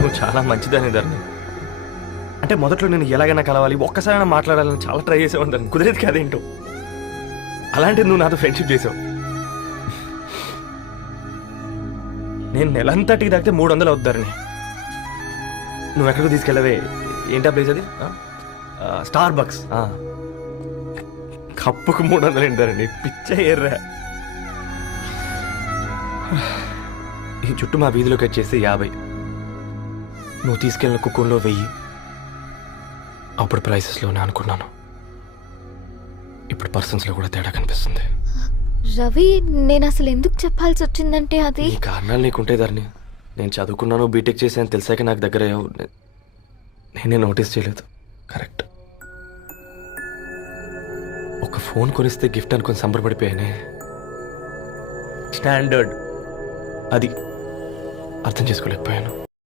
నువ్వు చాలా మంచిదని ధరణి. అంటే మొదట్లో నేను ఎలాగైనా కలవాలి, ఒక్కసారైనా మాట్లాడాలని చాలా ట్రై చేసేవాడిని ధరణి. కుదిరేది కాదేంటో. అలాంటిది నువ్వు నాతో ఫ్రెండ్షిప్ చేసావు. నేను నెలంతటికి తాగితే 300 అవుతారని. నువ్వు ఎక్కడికి తీసుకెళ్ళవే? ఏంటా ప్లేస్ అది? Star bucks. కప్పుకు 300 ఏంటారండి, పిచ్చ ఎర్రా. ఈ చుట్టూ మా వీధిలో కట్ చేస్తే 50. నువ్వు తీసుకెళ్ళిన కుక్కర్లో 1000. అప్పుడు ప్రైసెస్లోనే అనుకున్నాను, ఇప్పుడు పర్సన్స్లో కూడా తేడా కనిపిస్తుంది. రవి, నేను అసలు ఎందుకు చెప్పాల్సి వచ్చిందంటే అది ఈ కారణాలు నీకుంటే ధరణి. నేను చదువుకున్నాను, బీటెక్ చేశాను తెలిసాక నాకు దగ్గర నేనే నోటీస్ చేయలేదు. కరెక్ట్. ఒక ఫోన్ కొనిస్తే గిఫ్ట్ అనుకొని సంబరపడిపోయానే. స్టాండర్డ్ అది అర్థం చేసుకోలేకపోయాను.